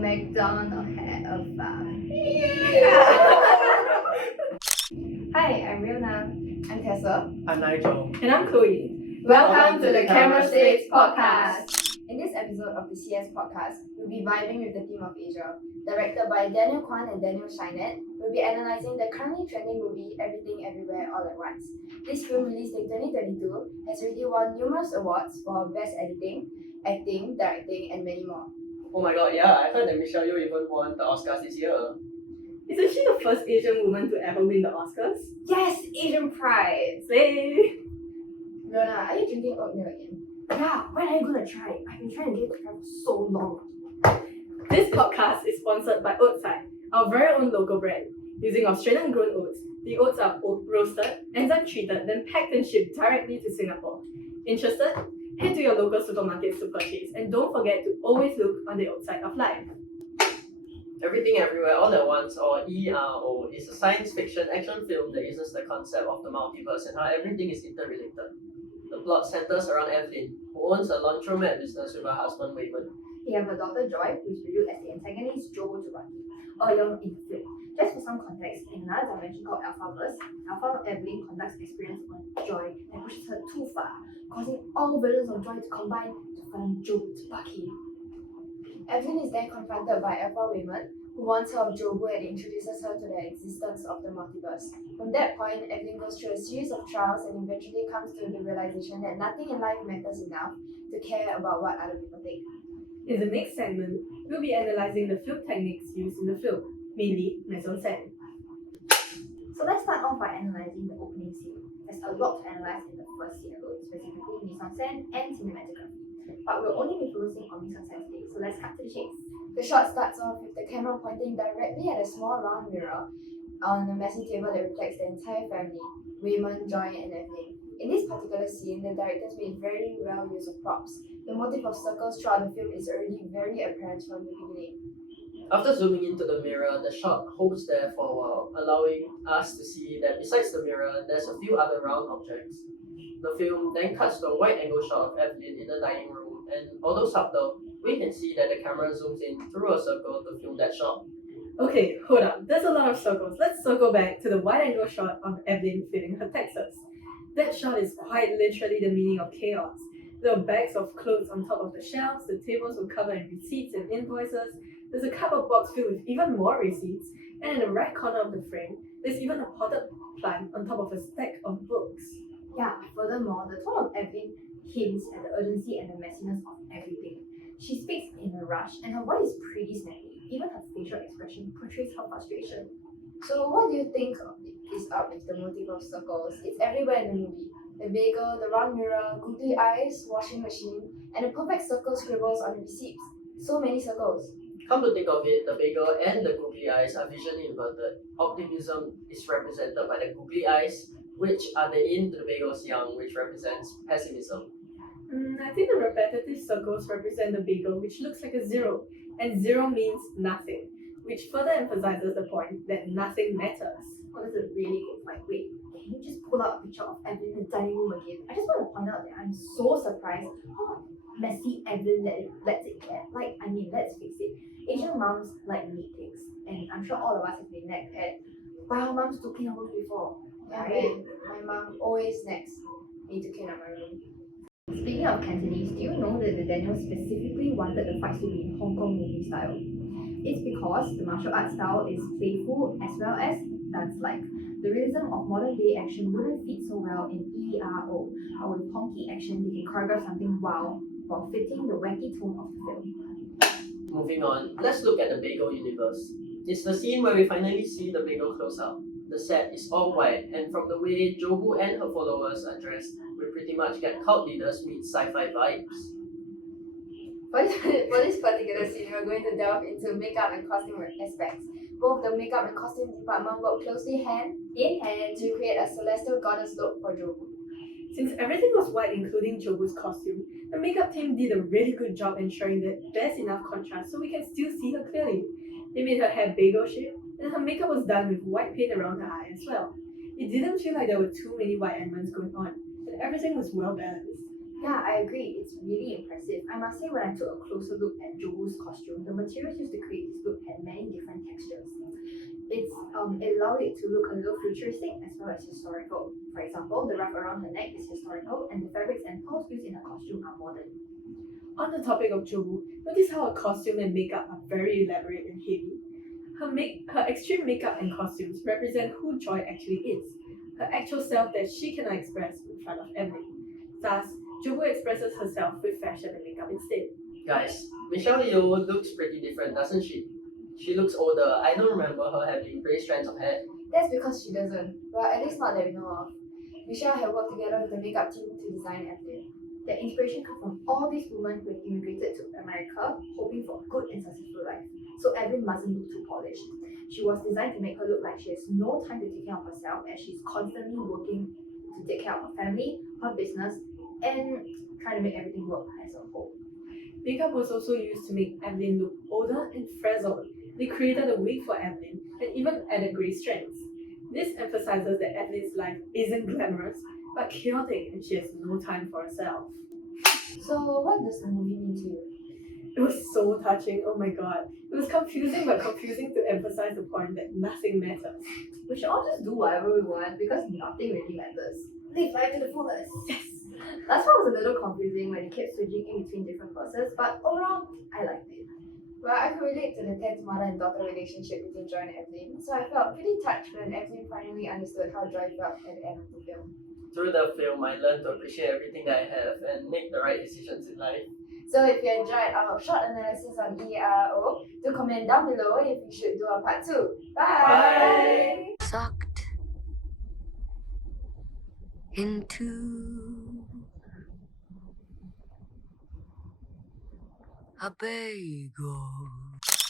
McDonald had a farm. Hi, I'm Riona. I'm Tessa. I'm Nigel. And I'm Chloe. Welcome to the Camera Slates podcast. In this episode of the CS podcast, we'll be vibing with the theme of Asia. Directed by Daniel Kwan and Daniel Scheinert, we'll be analysing the currently trending movie Everything Everywhere All at Once. This film, released in 2022, has already won numerous awards for best editing, acting, directing, and many more. Oh my god, yeah, I heard that Michelle Yeoh even won the Oscars this year. Isn't she the first Asian woman to ever win the Oscars? Yes, Asian Pride! Slay! Riona, are you drinking oatmeal again? Yeah, when are you gonna try it? I've been trying to get it to try for so long. This podcast is sponsored by Oatside, our very own local brand. Using Australian grown oats, the oats are roasted, enzyme treated, then packed and shipped directly to Singapore. Interested? Head to your local supermarkets to purchase, and don't forget to always look on the outside of life. Everything Everywhere All at Once, or ERO, is a science fiction action film that uses the concept of the multiverse and how everything is interrelated. The plot centers around Evelyn, who owns a laundromat business with her husband Wayman. They have a daughter Joy, who is revealed as the antagonist Joe Tsubaki, earlier in the film. Just for some context, in another dimension called Alphaverse, Alpha Evelyn conducts experiments on Joy and pushes her too far, causing all versions of Joy to combine to form Joe Tsubaki. Evelyn is then confronted by Alpha Wayman, who wants her of Jobu and introduces her to the existence of the multiverse. From that point, Evelyn goes through a series of trials and eventually comes to the realization that nothing in life matters enough to care about what other people think. In the next segment, we'll be analysing the film techniques used in the film, mainly mise-en-scène. So let's start off by analysing the opening scene. There's a lot to analyse in the first scene alone, specifically mise-en-scène and cinematography. But we'll only be focusing on mise-en-scène today, so let's cut to the chase. The shot starts off with the camera pointing directly at a small round mirror on a messy table that reflects the entire family, Wayman, Joy, and Evelyn. In this particular scene, the directors made very well use of props. The motif of circles throughout the film is already very apparent from the beginning. After zooming into the mirror, the shot holds there for a while, allowing us to see that besides the mirror, there's a few other round objects. The film then cuts to a wide-angle shot of Evelyn in the dining room, and although subtle, we can see that the camera zooms in through a circle to film that shot. Okay, hold up. There's a lot of circles. Let's circle back to the wide-angle shot of Evelyn filling her Texas. That shot is quite literally the meaning of chaos. There are bags of clothes on top of the shelves, the tables were covered in receipts and invoices, there's a cardboard box filled with even more receipts, and in the right corner of the frame, there's even a potted plant on top of a stack of books. Yeah, furthermore, the tone of Evelyn hints at the urgency and the messiness of everything. She speaks in a rush, and her voice is pretty snappy. Even her facial expression portrays her frustration. So what do you think is up with the motif of circles? It's everywhere in the movie. The bagel, the round mirror, googly eyes, washing machine, and the perfect circle scribbles on the receipts. So many circles. Come to think of it, the bagel and the googly eyes are visually inverted. Optimism is represented by the googly eyes, which are the yin to the bagel's yang, which represents pessimism. I think the repetitive circles represent the bagel, which looks like a zero, and zero means nothing, which further emphasizes the point that nothing matters. Oh, that's a really good point. Wait, can you just pull out a picture of Evelyn in the dining room again? I just want to point out that I'm so surprised how messy Evelyn lets it get. Let's face it, Asian moms like neat things, and I'm sure all of us have been nagged at by our moms to clean our rooms before. Yeah, Right? my mom always nags me to clean up my room. Speaking of Cantonese, do you know that the Daniel specifically wanted the fights to be in Hong Kong movie style? It's because the martial arts style is playful as well as dance-like. The realism of modern day action wouldn't fit so well in ERO, but with honky action they can choreograph something wow while fitting the wacky tone of the film. Moving on, let's look at the bagel universe. It's the scene where we finally see the bagel close up. The set is all white, and from the way Jobu and her followers are dressed, we pretty much get cult leaders meet sci-fi vibes. For this particular scene, we're going to delve into makeup and costume aspects. Both the makeup and costume department work closely hand in hand to create a celestial goddess look for Jobu. Since everything was white including Jobu's costume, the makeup team did a really good job ensuring that there's enough contrast so we can still see her clearly. They made her hair bagel shape, and her makeup was done with white paint around her eye as well. It didn't feel like there were too many white elements going on, and everything was well balanced. Yeah, I agree. It's really impressive. I must say, when I took a closer look at Jowo's costume, the materials used to create this look had many different textures. It allowed it to look a little futuristic as well as historical. For example, the ruff around her neck is historical, and the fabrics and pearls used in her costume are modern. On the topic of Jobu, notice how her costume and makeup are very elaborate and heavy. Her extreme makeup and costumes represent who Joy actually is, her actual self that she cannot express in front of Evelyn. Thus, Jobu expresses herself with fashion and makeup instead. Guys, Michelle Yeoh looks pretty different, doesn't she? She looks older. I don't remember her having gray strands of hair. That's because she doesn't. Well, at least not that we know of. Michelle had worked together with the makeup team to design Evelyn. The inspiration comes from all these women who immigrated to America hoping for a good and successful life. So Evelyn mustn't look too polished. She was designed to make her look like she has no time to take care of herself as she's constantly working to take care of her family, her business, and trying to make everything work as a whole. Makeup was also used to make Evelyn look older and frazzled. They created a wig for Evelyn and even added grey strands. This emphasizes that Evelyn's life isn't glamorous, but chaotic, and she has no time for herself. So, what does the movie mean to you? It was so touching, oh my god. It was confusing, but confusing to emphasize the point that nothing matters. We should all just do whatever we want because nothing really matters. Live life to the fullest. Yes! Last one was a little confusing when it kept switching in between different verses, but overall, I liked it. Well, I could relate to the tense mother and daughter relationship between Joy and Evelyn, so I felt pretty touched when Evelyn finally understood how Joy felt at the end of the film. Through the film, I learned to appreciate everything that I have and make the right decisions in life. So if you enjoyed our short analysis on ERO, do comment down below if we should do a part 2. Bye! Sucked into a bagel.